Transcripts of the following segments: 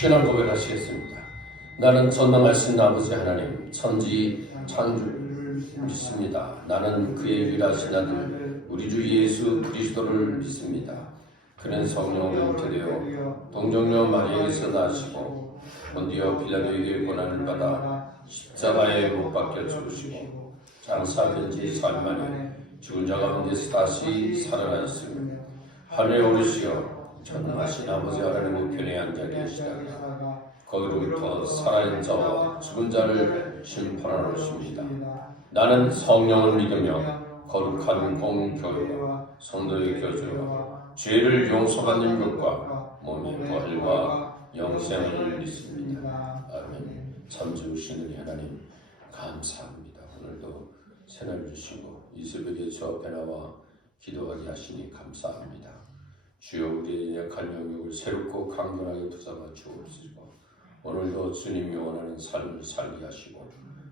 신앙 고백하시겠습니다. 나는 전능하신 아버지 하나님 천지 창조를 믿습니다. 나는 그의 유일하신 아들 우리 주 예수 그리스도를 믿습니다. 그는 성령으로 잉태되어 동정녀 마리아에서 나시고 본디어 빌라도에게 고난을 받아 십자가에 못 박혀 죽으시고 장사된 지 사흘 만에 죽은 자 가운데서 다시 살아나셨으며 하늘에 오르시어 전능하신 아버지 하나님 우편에 앉아 계시다가 거기로부터 살아있는 자와 죽은 자를 심판하러 오십니다. 나는 성령을 믿으며 거룩한 공교회와 성도의 교제와 죄를 용서받는 것과 몸의 부활과 영생을 믿습니다. 아멘. 참 좋으신 하나님 감사합니다. 오늘도 새날 주시고 이 새벽에 주 앞에 나와 기도하게 하시니 감사합니다. 주여 우리의 약한 영역을 새롭고 강건하게 투잡아 주옵시고 오늘도 주님이 원하는 삶을 살게 하시고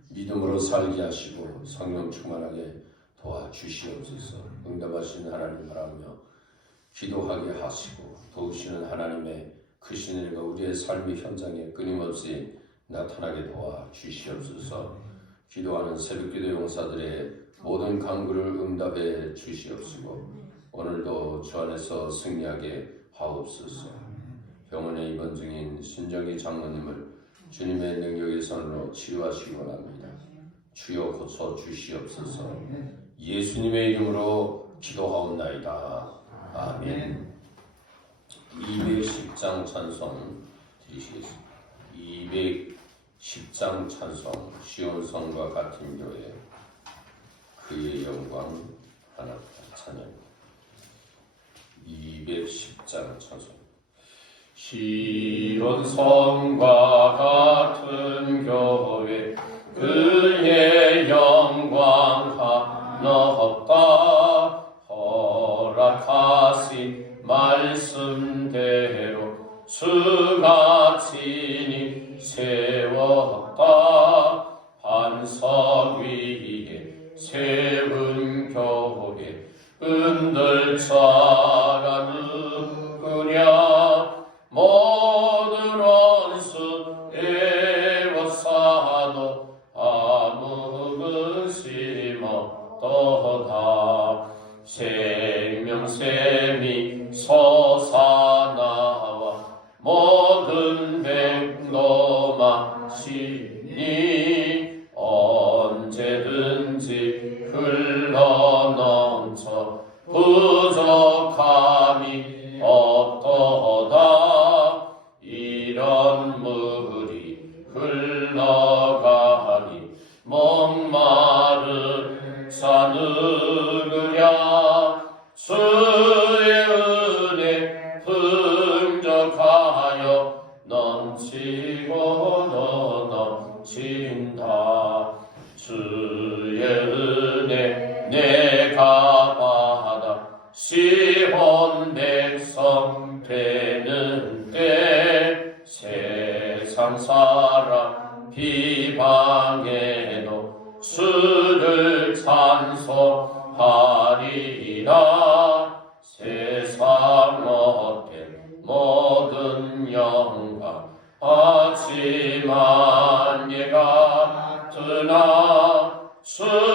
믿음으로 살게 하시고 성령 충만하게 도와주시옵소서. 응답하신 하나님 바라며 기도하게 하시고 도우시는 하나님의 크신 일과 우리의 삶의 현장에 끊임없이 나타나게 도와주시옵소서. 기도하는 새벽기도 용사들의 모든 간구를 응답해 주시옵시고 오늘도 주 안에서 승리하게 하옵소서. 병원에 입원 중인 신정희 장로님을 주님의 능력의 손으로 치유하시기 원합니다. 주여 고쳐 주시옵소서. 예수님의 이름으로 기도하옵나이다. 아멘. 210장 찬송 드리시겠습니다. 210장 찬송 시온성과 같은 교회 그의 영광 하나 찬양 210장 찬송 시온 성과 같은 교회 그의 영광 하나 없다. 허락하신 말씀대로 수가 친히 세웠다. 반석 위에 세운 교회 은들자 누구 시온 백성 되는 때 세상 사람 비방에도 주를 찬송하리라 세상 못된 모든 영광 하지만 예가 드나 주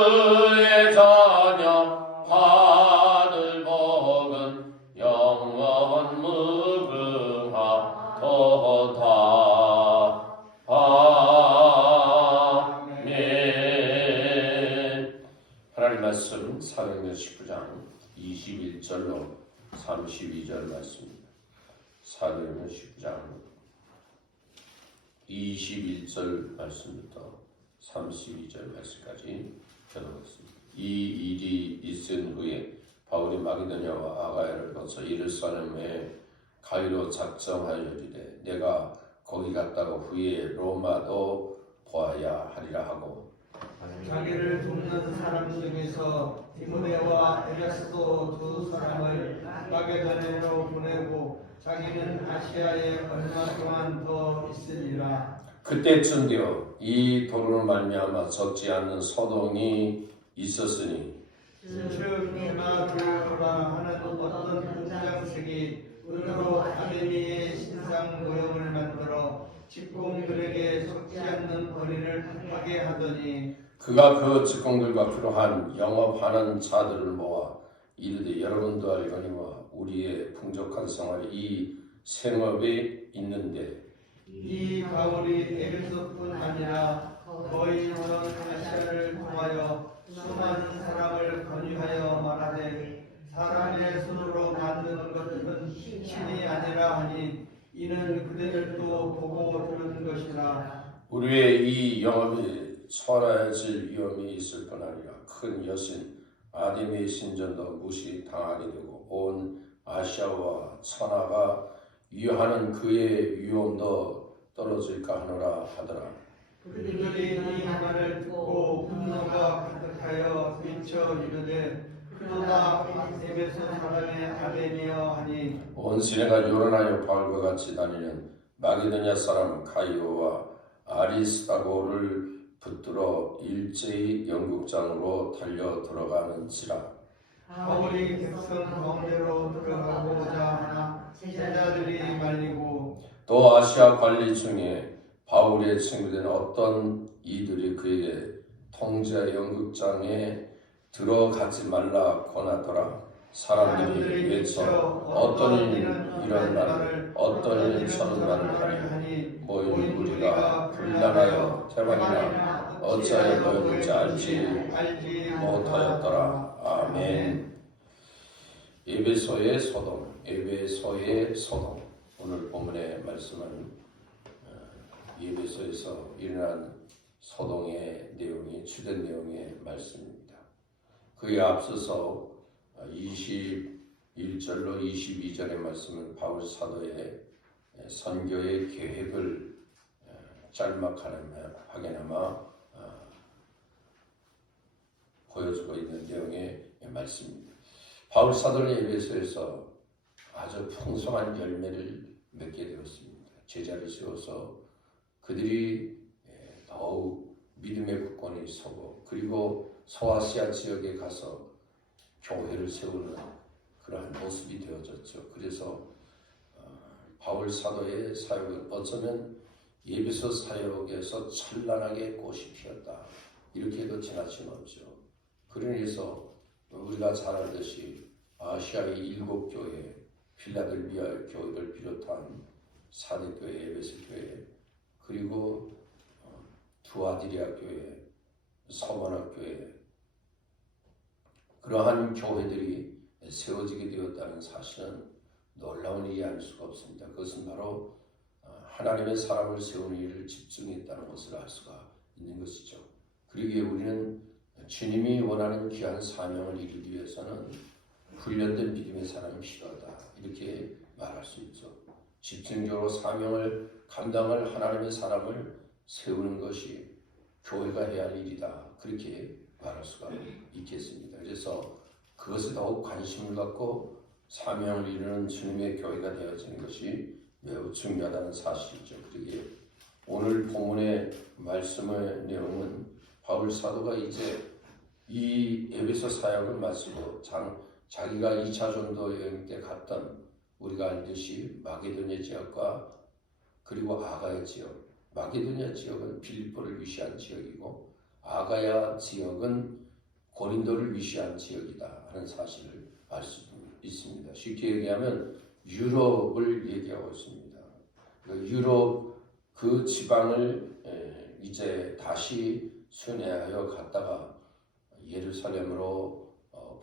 21절 말씀부터 32절 말씀까지 전하겠습니다. 이 일이 있은 후에 바울이 마게도냐와 아가야를 거쳐 예루살렘에 가기로 작정하여이르되 내가 거기 갔다가 후에 로마도 보아야 하리라 하고 자기를 돕는 사람 중에서 디모데와 에베소도 두 사람을 마게도냐로 보내고 자기는 아시아에 얼마 동안 더 있으리라. 그때쯤 되어 이 도로로 말미암아 적지 않는 소동이 있었으니 즉 내가 하는 어떤 공장색이 은으로 아데미의 신상 모형을 만들어 그들에게 속지 않는 벌이를 하게 하더니 그가 그 직공들과 그러한 영업하는 자들을 모아 이르되 여러분도 알거니와 우리의 풍족한 생활이 이 생업에 있는데 이 바울이 에베소뿐 아니라 거의 전 아시아를 통하여 수많은 사람을 권유하여 말하되 사람의 손으로 만드는 것은 신이 아니라 하니 이는 그들도 보고 들은 것이라. 우리의 이 영업이 천하해질 위험이 있을 뿐 아니라 큰 여신 아디메의 신전도 무시당하게 되고 온 아시아와 천하가 위하는 그의 위험도 떨어질까 하노라 하더라. 그들이 이 말을 듣고 분노가 가득하여 미쳐 이르되 그러나 에베소 사람의 아벤이여 하니 온 시내가 요란하여 바울과 같이 다니는 마게도냐 사람 가이오와 아리스타고를 붙들어 일제히 영국장으로 달려 들어가는지라 바울이 백성 가운데로 들어가고자 하나 제자들이 말리고 또 아시아 관리 중에 바울의 친구된 어떤 이들이 그에게 통제 연극장에 들어가지 말라 권하더라. 사람들이 외쳐 어떤 이는 이런 말을 어떤 이는 저런 말을 하니 모인 우리가 불난하여 태반이나 어찌하여 너희들지 알지 못하였더라. 아멘. 에베소의 소돔, 에베소의 소돔. 오늘 본문의 말씀은 어, 예배소에서 일어난 소동의 내용이 주된 내용의 말씀입니다. 그에 앞서서 21절로 22절의 말씀은 바울 사도의 선교의 계획을 어, 짤막하게나마 어, 보여주고 있는 내용의 말씀입니다. 바울 사도는 에베소에서 아주 풍성한 열매를 맺게 되었습니다. 제자를 세워서 그들이 예, 더욱 믿음의 국권이 서고 그리고 소아시아 지역에 가서 교회를 세우는 그러한 모습이 되어졌죠. 그래서 어, 바울 사도의 사역은 어쩌면 예비서 사역에서 찬란하게 꽃이 피었다. 이렇게 해도 지나칠 없죠. 그러면서 우리가 잘 알듯이 아시아의 일곱 교회, 필라델비아 교회를 비롯한 사대교회, 에베소 교회, 그리고 어, 두아디리아 교회, 서머나 교회 그러한 교회들이 세워지게 되었다는 사실은 놀라운 일이 아닐 수가 없습니다. 그것은 바로 어, 하나님의 사람을 세우는 일을 집중했다는 것을 알 수가 있는 것이죠. 그러기에 우리는 주님이 원하는 귀한 사명을 이루기 위해서는 훈련된 믿음의 사람이 필요하다. 이렇게 말할 수 있죠. 집중적으로 사명을 감당할 하나님의 사람을 세우는 것이 교회가 해야 할 일이다. 그렇게 말할 수가 있겠습니다. 그래서 그것에 더욱 관심을 갖고 사명을 이루는 주님의 교회가 되어지는 것이 매우 중요하다는 사실이죠. 그러기에 오늘 본문의 말씀의 내용은 바울 사도가 이제 이 에베소 사역을 마치고 장, 자기가 2차 전도 여행 때 갔던 우리가 알듯이 마게도냐 지역과 그리고 아가야 지역 마게도냐 지역은 빌립보를 위시한 지역이고 아가야 지역은 고린도를 위시한 지역이다 하는 사실을 알 수 있습니다. 쉽게 얘기하면 유럽을 얘기하고 있습니다. 그 유럽 그 지방을 에, 이제 다시 순회하여 갔다가 예루살렘으로 어,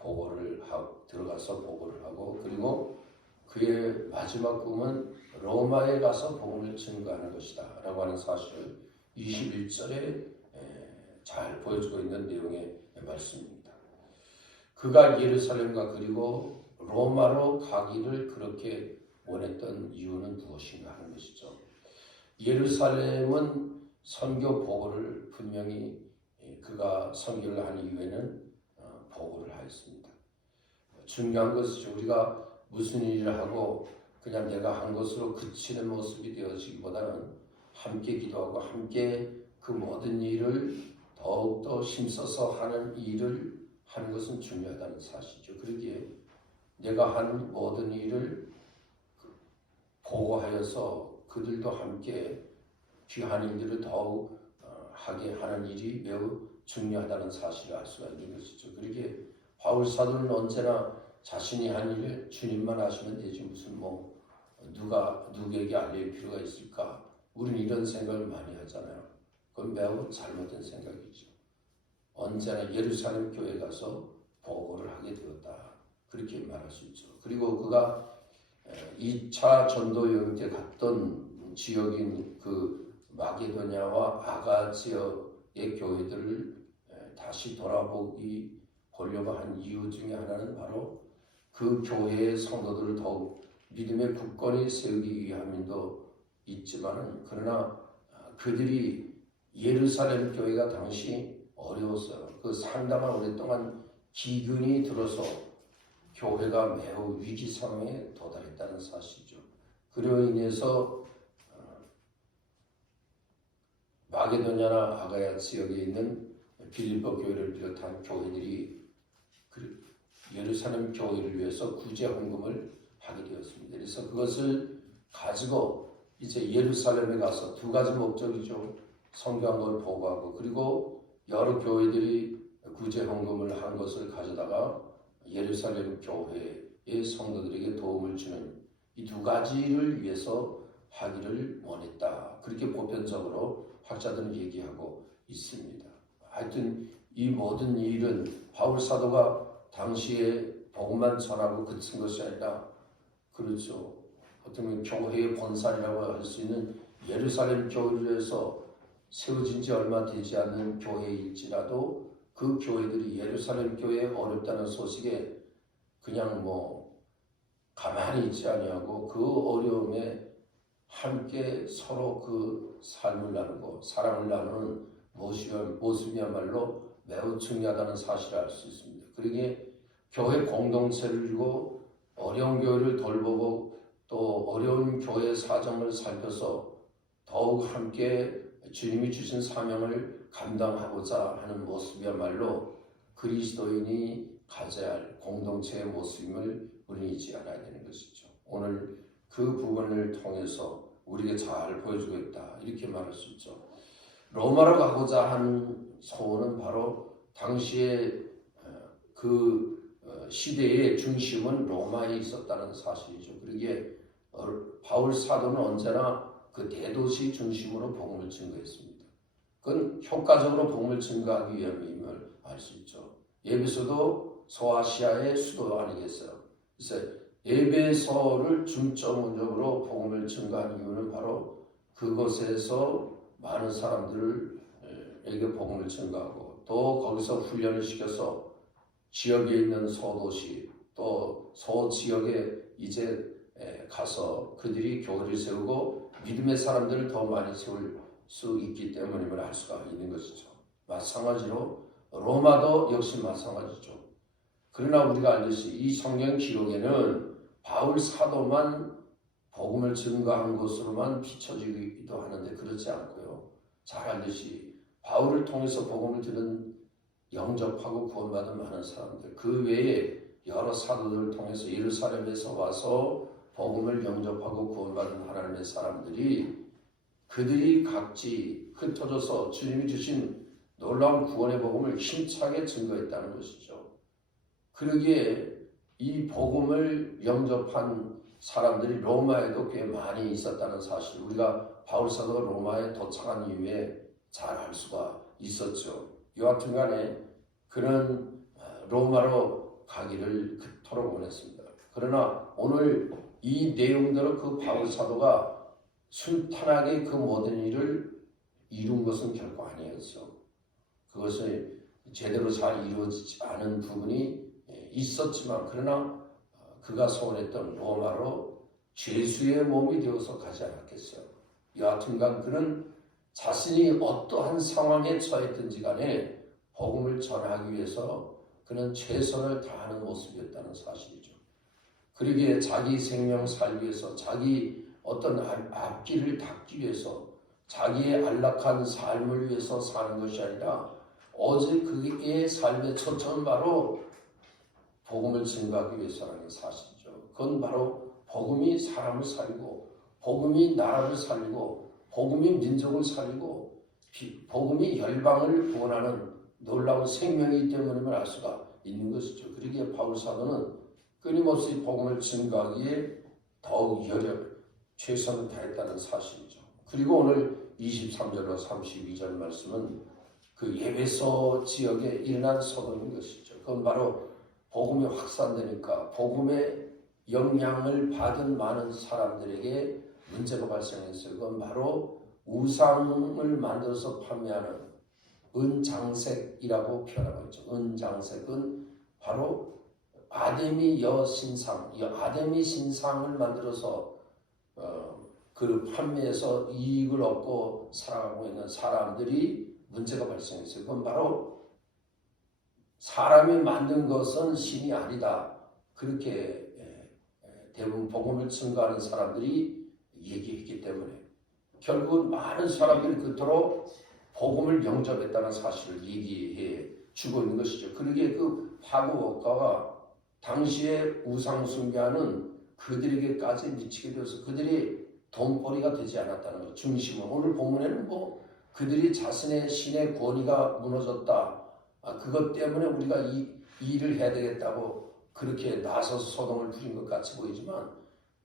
보고를 하고 들어가서 보고를 하고 그리고 그의 마지막 꿈은 로마에 가서 복음을 증거하는 것이다 라고 하는 사실을 21절에 잘 보여주고 있는 내용의 말씀입니다. 그가 예루살렘과 그리고 로마로 가기를 그렇게 원했던 이유는 무엇인가 하는 것이죠. 예루살렘은 선교 보고를 분명히 그가 선교를 한 이후에는 어, 보고를 하였습니다. 중요한 것은 우리가 무슨 일을 하고 그냥 내가 한 것으로 그치는 모습이 되어지기보다는 함께 기도하고 함께 그 모든 일을 더욱더 힘써서 하는 일을 하는 것은 중요하다는 사실이죠. 그러기에 내가 한 모든 일을 보고하여서 그들도 함께 귀한 일들을 더욱 어, 하게 하는 일이 매우 중요하다는 사실을 알 수가 있는 것이죠. 그렇게 바울 사도는 언제나 자신이 한 일을 주님만 하시면 되지 무슨 뭐 누가 누구에게 알릴 필요가 있을까? 우리는 이런 생각을 많이 하잖아요. 그건 매우 잘못된 생각이죠. 언제나 예루살렘 교회 가서 보고를 하게 되었다. 그렇게 말할 수 있죠. 그리고 그가 2차 전도 여행 때 갔던 지역인 그 마게도냐와 아가 지역의 교회들을 에, 다시 돌아보기 보려고 한 이유 중에 하나는 바로 그 교회의 성도들을 더욱 믿음의 굳건히 세우기 위함도 있지만은 그러나 아, 그들이 예루살렘 교회가 당시 어려웠어요. 그 상당한 오랫동안 기근이 들어서 교회가 매우 위기 상황에 도달했다는 사실이죠. 그로 인해서 어, 마게도냐나 아가야 지역에 있는 빌립보 교회를 비롯한 교회들이 그 예루살렘 교회를 위해서 구제 헌금을 하게 되었습니다. 그래서 그것을 가지고 이제 예루살렘에 가서 두 가지 목적이죠. 성경을 보고하고 그리고 여러 교회들이 구제 헌금을 한 것을 가져다가 예루살렘 교회의 성도들에게 도움을 주는 이 두 가지를 위해서 하기를 원했다. 그렇게 보편적으로 학자들은 얘기하고 있습니다. 하여튼 이 모든 일은 바울 사도가 당시에 복음만 전하고 그친 것이 아니라 그렇죠. 어떻게 보면 교회의 본산이라고 할 수 있는 예루살렘 교회를 해서 세워진 지 얼마 되지 않는 교회일지라도 그 교회들이 예루살렘 교회에 어렵다는 소식에 그냥 뭐 가만히 있지 아니하고 그 어려움에 함께 서로 그 삶을 나누고 사랑을 나누는 모습이야말로 매우 중요하다는 사실을 알 수 있습니다. 그러기에 교회 공동체를 이루고 어려운 교회를 돌보고 또 어려운 교회 사정을 살펴서 더욱 함께 주님이 주신 사명을 감당하고자 하는 모습이야말로 그리스도인이 가져야 할 공동체의 모습임을 잊지 않아야 되는 것이죠. 오늘 그 부분을 통해서 우리에게 잘 보여주고 있다. 이렇게 말할 수 있죠. 로마로 가고자 한 소원은 바로 당시에 그 어, 시대의 중심은 로마에 있었다는 사실이죠. 그러기에 어, 바울 사도는 언제나 그 대도시 중심으로 복음을 증거했습니다. 그건 효과적으로 복음을 증거하기 위함임을 알 수 있죠. 예배소도 소아시아의 수도 아니겠어요. 그래서 예배소를 중점적으로 복음을 증거하는 이유는 바로 그곳에서 많은 사람들에게 복음을 증거하고 또 거기서 훈련을 시켜서 지역에 있는 소도시 또 소지역에 이제 가서 그들이 교회를 세우고 믿음의 사람들을 더 많이 세울 수 있기 때문임을 알 수가 있는 것이죠. 마찬가지로 로마도 역시 마찬가지죠. 그러나 우리가 알듯이 이 성경 기록에는 바울 사도만 복음을 증거한 것으로만 비춰지기도 하는데 그렇지 않고요. 잘 알듯이 바울을 통해서 복음을 들은 영접하고 구원받은 많은 사람들 그 외에 여러 사도들을 통해서 예루살렘에서 와서 복음을 영접하고 구원받은 하나님의 사람들이 그들이 각지 흩어져서 주님이 주신 놀라운 구원의 복음을 힘차게 증거했다는 것이죠. 그러기에 이 복음을 영접한 사람들이 로마에도 꽤 많이 있었다는 사실 우리가 바울 사도가 로마에 도착한 이후에 잘 알 수가 있었죠. 여하튼 간에 그는 로마로 가기를 그토록 원했습니다. 그러나 오늘 이 내용대로 그 바울 사도가 순탄하게 그 모든 일을 이룬 것은 결코 아니었어. 그것을 제대로 잘 이루어지지 않은 부분이 있었지만 그러나 그가 소원했던 로마로 죄수의 몸이 되어서 가지 않았겠어요. 여하튼간 그는 자신이 어떠한 상황에 처했든지 간에 복음을 전하기 위해서 그는 최선을 다하는 모습이었다는 사실이죠. 그러기에 자기 생명 살기 위해서 자기 어떤 앞길을 닦기 위해서 자기의 안락한 삶을 위해서 사는 것이 아니라 오직 그의 삶의 초점은 바로 복음을 증거하기 위해서라는 사실이죠. 그건 바로 복음이 사람을 살리고 복음이 나라를 살리고 복음이 민족을 살리고 비- 복음이 열방을 구원하는 놀라운 생명이기 때문임을 알 수가 있는 것이죠. 그러기에 바울 사도는 끊임없이 복음을 증거하기에 더욱 열혈 최선을 다했다는 사실이죠. 그리고 오늘 23절과 32절 말씀은 그 예배소 지역에 일어난 소동인 것이죠. 그건 바로 복음이 확산되니까 복음의 영향을 받은 많은 사람들에게 문제가 발생했어요. 그건 바로 우상을 만들어서 판매하는 은장색이라고 표현하고 있죠. 은장색은 바로 아데미 여신상, 이 아데미 신상을 만들어서 어, 그 판매해서 이익을 얻고 살아가고 있는 사람들이 문제가 발생했어요. 그건 바로 사람이 만든 것은 신이 아니다. 그렇게 예, 예, 대부분 복음을 증거하는 사람들이 얘기했기 때문에 결국 많은 사람들이 그토록 복음을 영접했다는 사실을 얘기해 주고 있는 것이죠. 그러기에 그 파고가가 당시에 우상 숭배하는 그들에게까지 미치게 되어서 그들이 돈벌이가 되지 않았다는 것. 중심은 오늘 본문에는 뭐 그들이 자신의 신의 권위가 무너졌다. 아, 그것 때문에 우리가 이, 이 일을 해야 되겠다고 그렇게 나서서 소동을 부린 것 같이 보이지만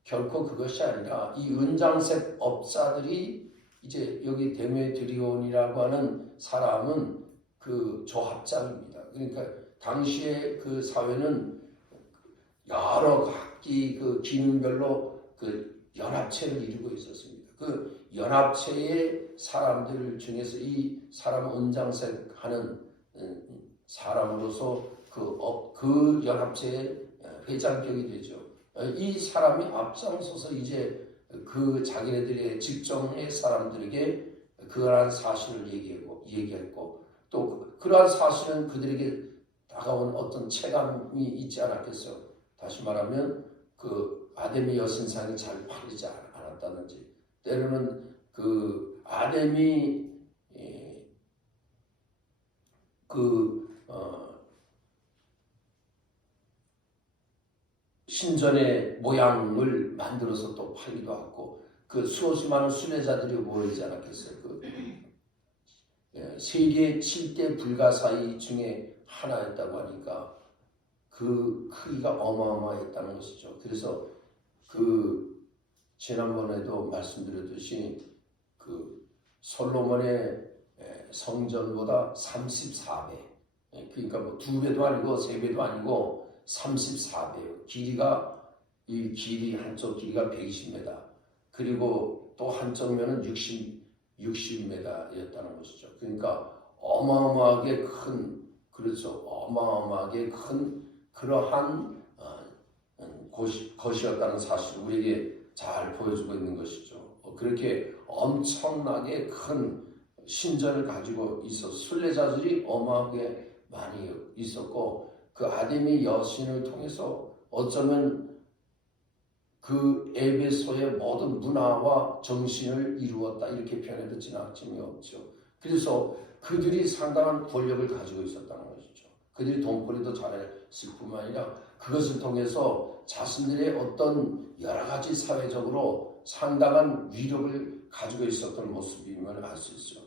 결코 그것이 아니라 이 은장색 업자들이 이제 여기 데메드리온이라고 하는 사람은 그 조합장입니다. 그러니까 당시에 그 사회는 여러 각기 그 기능별로 그 연합체를 이루고 있었습니다. 그 연합체의 사람들 중에서 이 사람은 은장색 하는 음, 사람으로서 그, 업- 그 연합체의 회장격이 되죠. 이 사람이 앞장서서 이제 그 자기네들의 직종의 사람들에게 그러한 사실을 얘기하고 얘기했고 또 그러한 사실은 그들에게 다가온 어떤 체감이 있지 않았겠어요. 다시 말하면 그 아데미 여신상이 잘 팔리지 않- 않았다든지 때로는 그 아데미 예, 그 어, 신전의 모양을 만들어서 또 팔기도 하고 그 수없이 많은 순례자들이 모이지 않았겠어요. 그 예, 세계 7대 불가사의 중에 하나였다고 하니까 그 크기가 어마어마했다는 것이죠. 그래서 그 지난번에도 말씀드렸듯이 그 솔로몬의 예, 성전보다 34배 예, 그러니까 뭐 두 배도 아니고 세 배도 아니고 34배요. 길이가 이 길이 한쪽 길이가 120m 그리고 또 한쪽 면은 60 60m였다는 것이죠. 그러니까 어마어마하게 큰 그렇죠. 어마어마하게 큰 그러한 어, 음, 것이었다는 사실을 우리에게 잘 보여주고 있는 것이죠. 어, 그렇게 엄청나게 큰 신전을 가지고 있어 순례자들이 어마하게 많이 있었고 그 아데미 여신을 통해서 어쩌면 그 에베소의 모든 문화와 정신을 이루었다 이렇게 표현해도 지나침이 없죠. 그래서 그들이 상당한 권력을 가지고 있었다는 것이죠. 그들이 돈벌이도 잘했을 뿐만 아니라 그것을 통해서 자신들의 어떤 여러 가지 사회적으로 상당한 위력을 가지고 있었던 모습임을 알 수 있어요.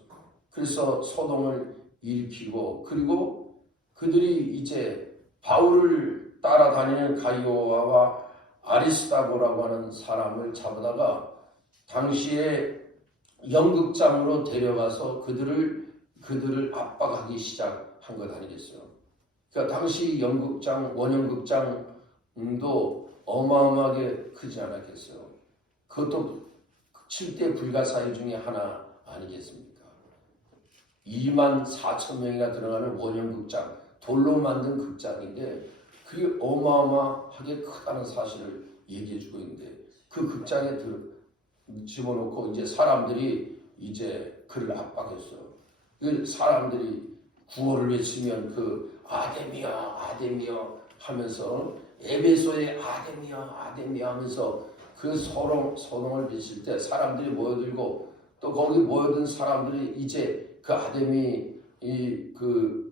그래서 소동을 일으키고 그리고 그들이 이제 바울을 따라다니는 가이오와와 아리스타고라고 하는 사람을 잡아다가 당시에 연극장으로 데려가서 그들을 그들을 압박하기 시작한 것 아니겠어요? 그러니까 당시 연극장 원연극장도 어마어마하게 크지 않았겠어요? 그것도 7대 불가사의 중에 하나 아니겠습니까? 2만 4천 명이나 들어가는 원형극장, 돌로 만든 극장인데 그게 어마어마하게 크다는 사실을 얘기해 주고 있는데 그 극장에 들, 집어넣고 이제 사람들이 이제 그를 압박했어요. 그 사람들이 구호를 외치면 그 아데미야 아데미야 하면서 에베소의 아데미야 아데미야 하면서 그 소동, 소동을 비칠 때 사람들이 모여들고 또 거기 모여든 사람들이 이제 그 아데미 이그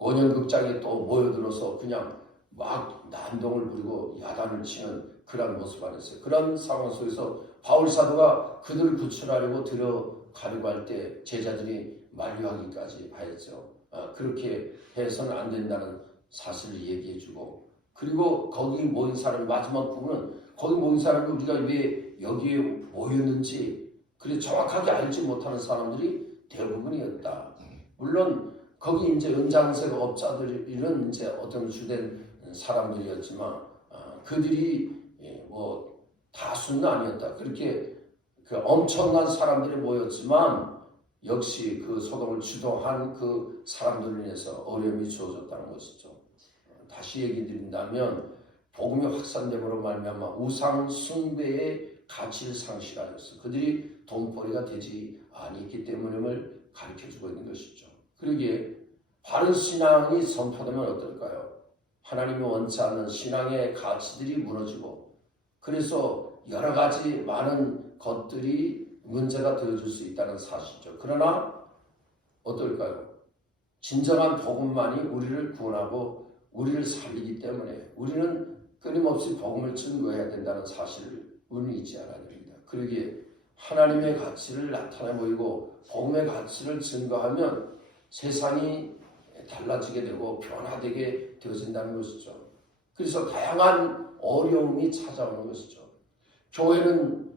원형 극장에 또 모여들어서 그냥 막 난동을 부리고 야단을 치는 그런 모습 안에서 그런 상황 속에서 바울 사도가 그들을 구출하려고 들어가려고 할 때 제자들이 만류하기까지 하였죠. 아, 그렇게 해서는 안 된다는 사실을 얘기해주고 그리고 거기 모인 사람 마지막 부분은 거기 모인 사람이 우리가 왜 여기에 모였는지 그래 정확하게 알지 못하는 사람들이 대부분이었다. 물론 거기 이제 은장색 업자들은 이제 어떤 주된 사람들이었지만 아, 그들이 예, 뭐 다수는 아니었다. 그렇게 그 엄청난 사람들이 모였지만 역시 그 소동을 주도한 그 사람들로 인해서 어려움이 주어졌다는 것이죠. 다시 얘기 드린다면 복음이 확산됨으로 말미암아 우상 숭배의 가치를 상실하였어. 그들이 돈벌이가 되지 아니기 때문임을 가르쳐 주고 있는 것이죠. 그러기에 바른 신앙이 선포되면 어떨까요? 하나님이 원치 않는 신앙의 가치들이 무너지고 그래서 여러 가지 많은 것들이 문제가 되어줄 수 있다는 사실이죠. 그러나 어떨까요? 진정한 복음만이 우리를 구원하고 우리를 살리기 때문에 우리는 끊임없이 복음을 증거해야 된다는 사실을 우리는 잊지 않아야 됩니다. 그러기에 하나님의 가치를 나타내 보이고 복음의 가치를 증거하면 세상이 달라지게 되고 변화되게 되어진다는 것이죠. 그래서 다양한 어려움이 찾아오는 것이죠. 교회는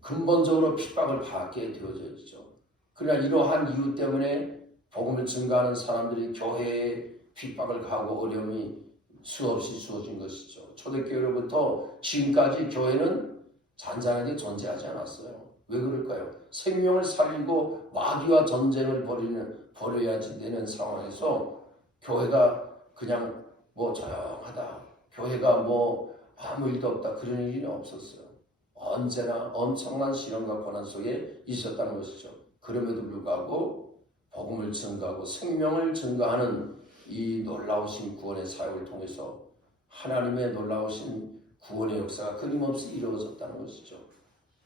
근본적으로 핍박을 받게 되어져 있죠. 그러나 이러한 이유 때문에 복음을 증거하는 사람들이 교회에 핍박을 가고 어려움이 수없이 주어진 것이죠. 초대교회로부터 지금까지 교회는 잔잔하게 존재하지 않았어요. 왜 그럴까요? 생명을 살리고 마귀와 전쟁을 벌이는 벌여야지 되는 상황에서 교회가 그냥 뭐 조용하다. 교회가 뭐 아무 일도 없다. 그런 일이 없었어요. 언제나 엄청난 시련과 고난 속에 있었다는 것이죠. 그럼에도 불구하고 복음을 증거하고 생명을 증거하는 이 놀라우신 구원의 사역을 통해서 하나님의 놀라우신 구원의 역사가 끊임없이 이루어졌다는 것이죠.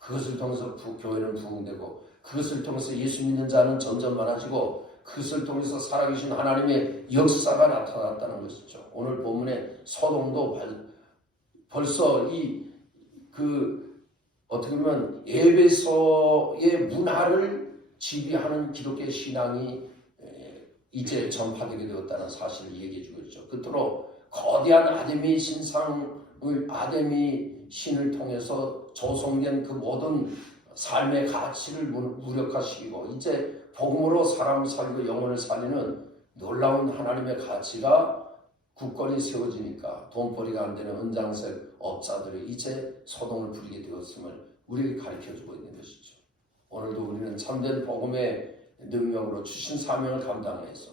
그것을 통해서 부, 교회는 부흥되고 그것을 통해서 예수 믿는 자는 점점 많아지고 그것을 통해서 살아계신 하나님의 역사가 나타났다는 것이죠. 오늘 본문의 소동도 벌, 벌써 이 그 어떻게 보면 예배소의 문화를 지배하는 기독교 신앙이 이제 전파되게 되었다는 사실을 얘기해 주고 있죠. 그토록 거대한 아데미 신상을 아데미 신을 통해서 조성된 그 모든 삶의 가치를 무력화시키고 이제 복음으로 사람을 살리고 영혼을 살리는 놀라운 하나님의 가치가 굳건히 세워지니까 돈벌이가 안 되는 은장색 업자들이 이제 소동을 부리게 되었음을 우리에게 가르쳐 주고 있는 것이죠. 오늘도 우리는 참된 복음의 능력으로 주신 사명을 감당해서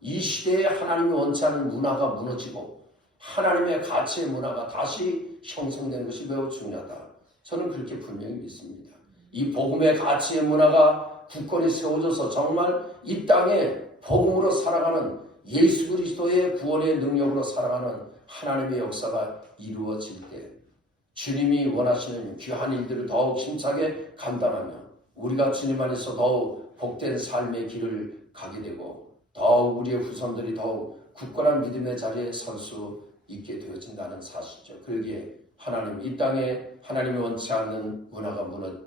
이 시대에 하나님이 원치 않는 문화가 무너지고 하나님의 가치의 문화가 다시 형성되는 것이 매우 중요하다. 저는 그렇게 분명히 믿습니다. 이 복음의 가치의 문화가 굳건히 세워져서 정말 이 땅에 복음으로 살아가는 예수 그리스도의 구원의 능력으로 살아가는 하나님의 역사가 이루어질 때 주님이 원하시는 귀한 일들을 더욱 힘차게 감당하며 우리가 주님 안에서 더욱 복된 삶의 길을 가게 되고 더욱 우리의 후손들이 더욱 굳건한 믿음의 자리에 설 수 있게 되어진다는 사실이죠. 그러기에 하나님 이 땅에 하나님이 원치 않는 문화가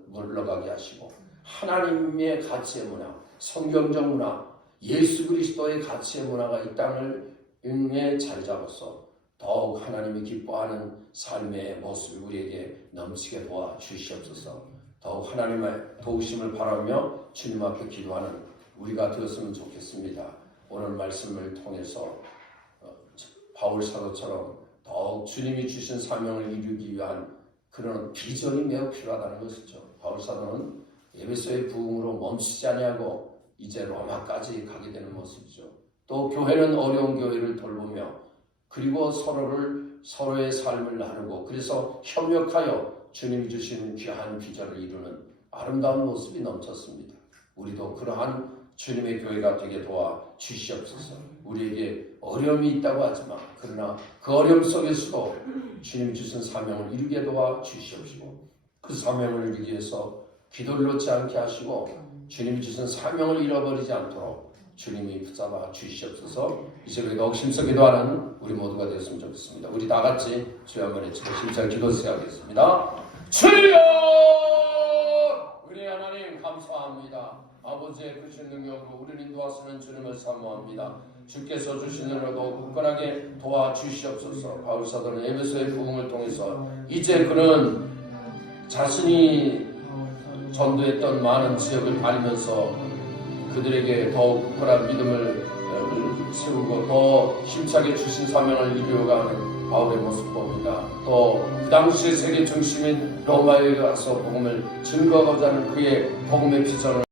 물러가게 하시고 하나님의 가치의 문화, 성경적 문화, 예수 그리스도의 가치의 문화가 이 땅을 응에 자리 잡아서 더욱 하나님이 기뻐하는 삶의 모습을 우리에게 넘치게 도와 주시옵소서. 더욱 하나님의 도우심을 바라며 주님 앞에 기도하는 우리가 되었으면 좋겠습니다. 오늘 말씀을 통해서 어, 바울 사도처럼 더욱 주님이 주신 사명을 이루기 위한 그런 비전이 매우 필요하다는 것이죠. 바울 사도는 예배소의 부흥으로 멈추지 아니하고 이제 로마까지 가게 되는 모습이죠. 또 교회는 어려운 교회를 돌보며 그리고 서로를 서로의 삶을 나누고 그래서 협력하여 주님이 주신 귀한 비전을 이루는 아름다운 모습이 넘쳤습니다. 우리도 그러한 주님의 교회가 되게 도와 주시옵소서. 우리에게 어려움이 있다고 하지만 그러나 그 어려움 속에서도 주님 주신 사명을 이루게 도와 주시옵시고 그 사명을 이루기 위해서 기도를 놓지 않게 하시고 주님이 주신 사명을 잃어버리지 않도록 주님이 붙잡아 주시옵소서 이 새벽에 더욱 심서 기도하는 우리 모두가 되었으면 좋겠습니다. 우리 다 같이 주여 한번 외치고 심사 기도 시작하겠습니다. 주여 우리 하나님 감사합니다 아버지의 크신 능력으로 우리를 인도하시는 주님을 사모합니다 주께서 주시느라도 굳건하게 도와주시옵소서 바울 사도는 에베소의 부흥을 통해서 이제 그는 자신이 전도했던 많은 지역을 다니면서 그들에게 더욱 굳건한 믿음을 어, 세우고 더 힘차게 주신 사명을 이루어가는 바울의 모습 봅니다. 또 그 당시의 세계 중심인 로마에 가서 복음을 증거하고자 하는 그의 복음의 비전을